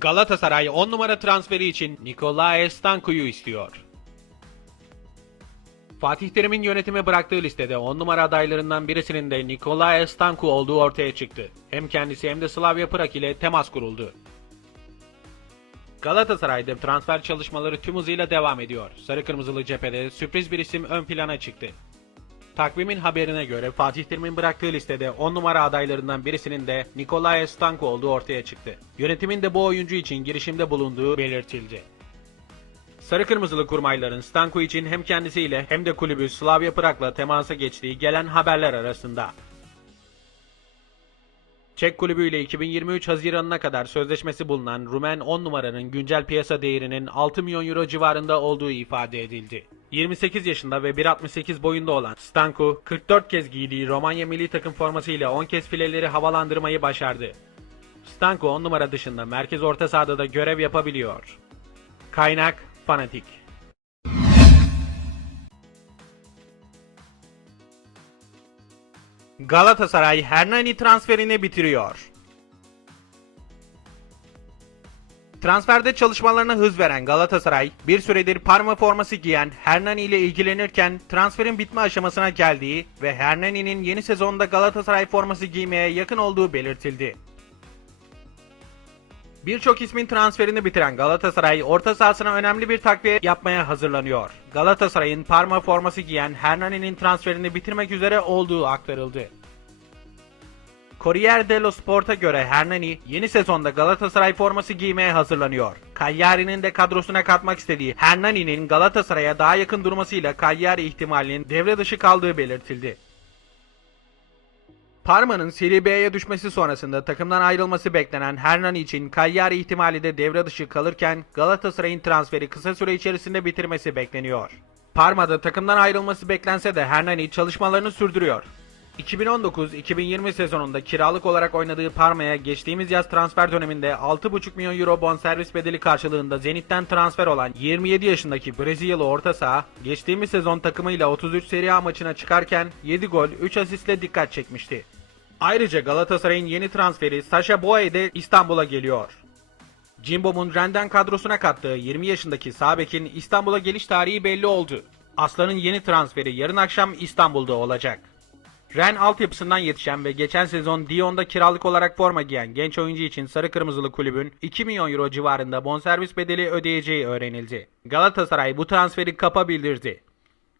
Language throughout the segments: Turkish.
Galatasaray 10 numara transferi için Nicolae Stanku'yu istiyor. Fatih Terim'in yönetime bıraktığı listede 10 numara adaylarından birisinin de Nicolae Stanku olduğu ortaya çıktı. Hem kendisi hem de Slavia Prag ile temas kuruldu. Galatasaray'da transfer çalışmaları tüm hızıyla devam ediyor. Sarı Kırmızılı cephede sürpriz bir isim ön plana çıktı. Takvimin haberine göre Fatih Terim'in bıraktığı listede 10 numara adaylarından birisinin de Nicolae Stanku olduğu ortaya çıktı. Yönetimin de bu oyuncu için girişimde bulunduğu belirtildi. Sarı Kırmızılı kurmayların Stanku için hem kendisiyle hem de kulübü Slavia Prag'la temasa geçtiği gelen haberler arasında. Çek kulübüyle 2023 Haziran'ına kadar sözleşmesi bulunan Rumen 10 numaranın güncel piyasa değerinin 6 milyon euro civarında olduğu ifade edildi. 28 yaşında ve 1.68 boyunda olan Stanku, 44 kez giydiği Romanya milli takım formasıyla 10 kez fileleri havalandırmayı başardı. Stanku 10 numara dışında merkez orta sahada da görev yapabiliyor. Kaynak Fanatik Galatasaray Hernani transferini bitiriyor. Transferde çalışmalarına hız veren Galatasaray, bir süredir Parma forması giyen Hernani ile ilgilenirken transferin bitme aşamasına geldiği ve Hernani'nin yeni sezonda Galatasaray forması giymeye yakın olduğu belirtildi. Birçok ismin transferini bitiren Galatasaray orta sahasına önemli bir takviye yapmaya hazırlanıyor. Galatasaray'ın Parma forması giyen Hernani'nin transferini bitirmek üzere olduğu aktarıldı. Corriere dello Sport'a göre Hernani yeni sezonda Galatasaray forması giymeye hazırlanıyor. Cagliari'nin de kadrosuna katmak istediği Hernani'nin Galatasaray'a daha yakın durmasıyla Cagliari ihtimalinin devre dışı kaldığı belirtildi. Parma'nın Serie B'ye düşmesi sonrasında takımdan ayrılması beklenen Hernani için Cagliari ihtimali de devre dışı kalırken Galatasaray'ın transferi kısa süre içerisinde bitirmesi bekleniyor. Parma'da takımdan ayrılması beklense de Hernani çalışmalarını sürdürüyor. 2019-2020 sezonunda kiralık olarak oynadığı Parma'ya geçtiğimiz yaz transfer döneminde 6,5 milyon euro bonservis bedeli karşılığında Zenit'ten transfer olan 27 yaşındaki Brezilyalı orta saha, geçtiğimiz sezon takımıyla 33 Serie A maçına çıkarken 7 gol 3 asistle dikkat çekmişti. Ayrıca Galatasaray'ın yeni transferi Sasha Boye de İstanbul'a geliyor. Cimbom'un Ren'den kadrosuna kattığı 20 yaşındaki Sabek'in İstanbul'a geliş tarihi belli oldu. Aslan'ın yeni transferi yarın akşam İstanbul'da olacak. Ren altyapısından yetişen ve geçen sezon Dion'da kiralık olarak forma giyen genç oyuncu için Sarı Kırmızılı kulübün 2 milyon euro civarında bonservis bedeli ödeyeceği öğrenildi. Galatasaray bu transferi kapa bildirdi.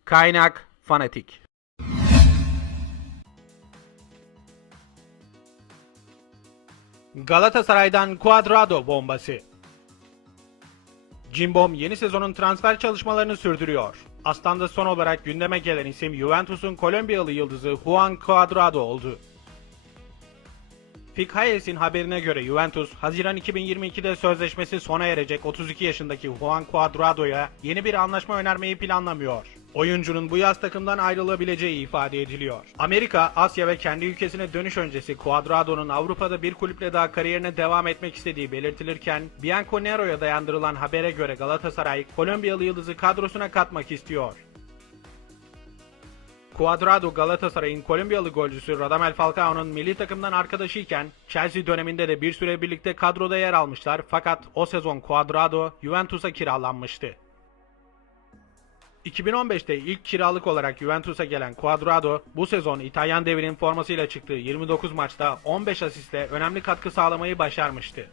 Kaynak Fanatik Galatasaray'dan Cuadrado bombası Cimbom yeni sezonun transfer çalışmalarını sürdürüyor. Aslan'da son olarak gündeme gelen isim Juventus'un Kolombiyalı yıldızı Juan Cuadrado oldu. Fik Hayes'in haberine göre Juventus, Haziran 2022'de sözleşmesi sona erecek 32 yaşındaki Juan Cuadrado'ya yeni bir anlaşma önermeyi planlamıyor. Oyuncunun bu yaz takımdan ayrılabileceği ifade ediliyor. Amerika, Asya ve kendi ülkesine dönüş öncesi Cuadrado'nun Avrupa'da bir kulüple daha kariyerine devam etmek istediği belirtilirken, Bianconero'ya dayandırılan habere göre Galatasaray, Kolombiyalı yıldızı kadrosuna katmak istiyor. Cuadrado Galatasaray'ın Kolombiyalı golcüsü Radamel Falcao'nun milli takımdan arkadaşıyken Chelsea döneminde de bir süre birlikte kadroda yer almışlar fakat o sezon Cuadrado Juventus'a kiralanmıştı. 2015'te ilk kiralık olarak Juventus'a gelen Cuadrado bu sezon İtalyan devinin formasıyla çıktığı 29 maçta 15 asistle önemli katkı sağlamayı başarmıştı.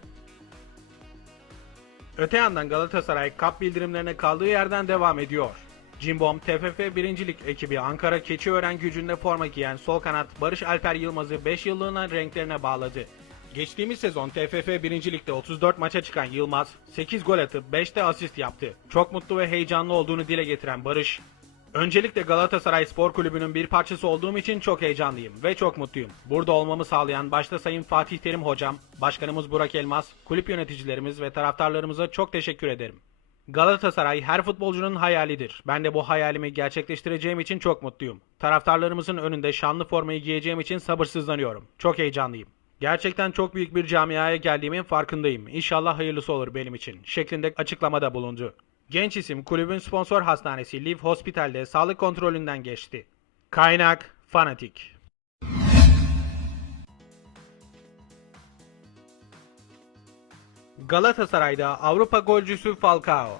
Öte yandan Galatasaray kap bildirimlerine kaldığı yerden devam ediyor. Cimbom, TFF 1. Lig ekibi Ankara Keçiören gücünde forma giyen sol kanat Barış Alper Yılmaz'ı 5 yıllığına renklerine bağladı. Geçtiğimiz sezon TFF 1. Lig'de 34 maça çıkan Yılmaz, 8 gol atıp 5 de asist yaptı. Çok mutlu ve heyecanlı olduğunu dile getiren Barış, Öncelikle Galatasaray Spor Kulübü'nün bir parçası olduğum için çok heyecanlıyım ve çok mutluyum. Burada olmamı sağlayan başta Sayın Fatih Terim Hocam, Başkanımız Burak Elmas, kulüp yöneticilerimiz ve taraftarlarımıza çok teşekkür ederim. Galatasaray her futbolcunun hayalidir. Ben de bu hayalimi gerçekleştireceğim için çok mutluyum. Taraftarlarımızın önünde şanlı formayı giyeceğim için sabırsızlanıyorum. Çok heyecanlıyım. Gerçekten çok büyük bir camiaya geldiğimin farkındayım. İnşallah hayırlısı olur benim için. Şeklinde açıklamada bulundu. Genç isim kulübün sponsor hastanesi Live Hospital'de sağlık kontrolünden geçti. Kaynak Fanatik Galatasaray'da Avrupa golcüsü Falcao.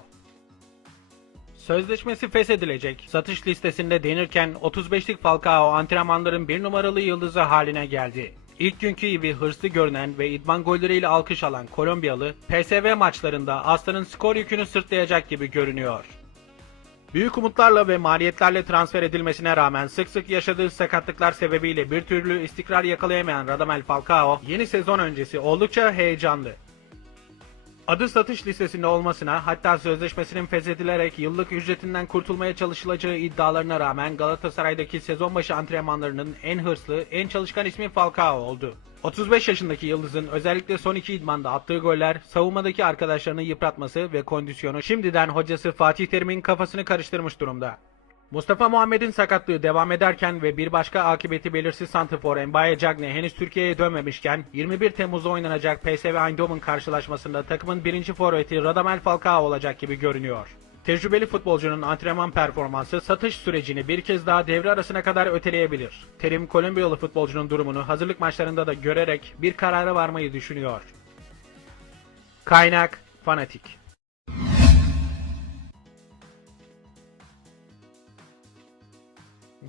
Sözleşmesi feshedilecek. Satış listesinde denirken 35'lik Falcao antrenmanların bir numaralı yıldızı haline geldi. İlk günkü gibi hırslı görünen ve idman golleriyle alkış alan Kolombiyalı, PSV maçlarında Aslan'ın skor yükünü sırtlayacak gibi görünüyor. Büyük umutlarla ve maliyetlerle transfer edilmesine rağmen sık sık yaşadığı sakatlıklar sebebiyle bir türlü istikrar yakalayamayan Radamel Falcao, yeni sezon öncesi oldukça heyecanlı. Adı satış listesinde olmasına hatta sözleşmesinin feshedilerek yıllık ücretinden kurtulmaya çalışılacağı iddialarına rağmen Galatasaray'daki sezon başı antrenmanlarının en hırslı, en çalışkan ismi Falcao oldu. 35 yaşındaki Yıldız'ın özellikle son iki idmanda attığı goller, savunmadaki arkadaşlarını yıpratması ve kondisyonu şimdiden hocası Fatih Terim'in kafasını karıştırmış durumda. Mustafa Muhammed'in sakatlığı devam ederken ve bir başka akıbeti belirsiz santrfor Mbaye Cagne henüz Türkiye'ye dönmemişken 21 Temmuz'da oynanacak PSV Eindhoven karşılaşmasında takımın birinci forveti Radamel Falcao olacak gibi görünüyor. Tecrübeli futbolcunun antrenman performansı satış sürecini bir kez daha devre arasına kadar öteleyebilir. Terim Kolombiyalı futbolcunun durumunu hazırlık maçlarında da görerek bir karara varmayı düşünüyor. Kaynak Fanatik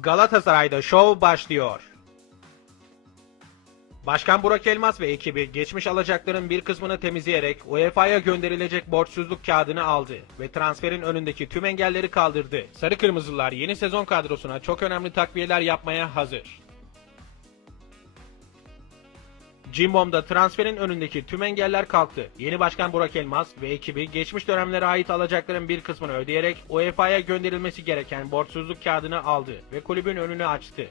Galatasaray'da şov başlıyor. Başkan Burak Elmas ve ekibi geçmiş alacakların bir kısmını temizleyerek UEFA'ya gönderilecek borçsuzluk kağıdını aldı ve transferin önündeki tüm engelleri kaldırdı. Sarı Kırmızılar yeni sezon kadrosuna çok önemli takviyeler yapmaya hazır. Cimbom'da transferin önündeki tüm engeller kalktı. Yeni başkan Burak Elmas ve ekibi geçmiş dönemlere ait alacakların bir kısmını ödeyerek UEFA'ya gönderilmesi gereken borçsuzluk kağıdını aldı ve kulübün önünü açtı.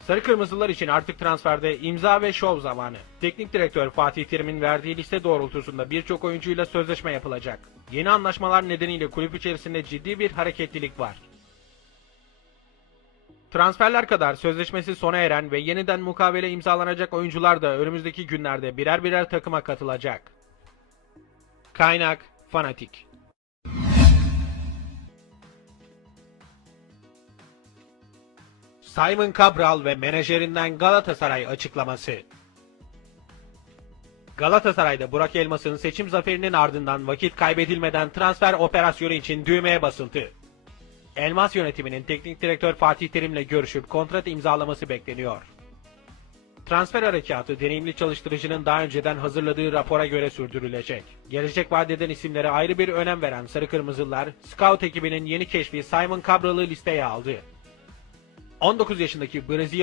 Sarı Kırmızılar için artık transferde imza ve şov zamanı. Teknik direktör Fatih Terim'in verdiği liste doğrultusunda birçok oyuncuyla sözleşme yapılacak. Yeni anlaşmalar nedeniyle kulüp içerisinde ciddi bir hareketlilik var. Transferler kadar sözleşmesi sona eren ve yeniden mukavele imzalanacak oyuncular da önümüzdeki günlerde birer birer takıma katılacak. Kaynak Fanatik Simon Cabral ve menajerinden Galatasaray açıklaması. Galatasaray'da Burak Elmas'ın seçim zaferinin ardından vakit kaybedilmeden transfer operasyonu için düğmeye basıldı. Elmas yönetiminin teknik direktör Fatih Terim'le görüşüp kontrat imzalaması bekleniyor. Transfer harekatı deneyimli çalıştırıcının daha önceden hazırladığı rapora göre sürdürülecek. Gelecek vadeden isimlere ayrı bir önem veren Sarı Kırmızılar, Scout ekibinin yeni keşfi Simon Cabral'ı listeye aldı. 19 yaşındaki Brezilyalı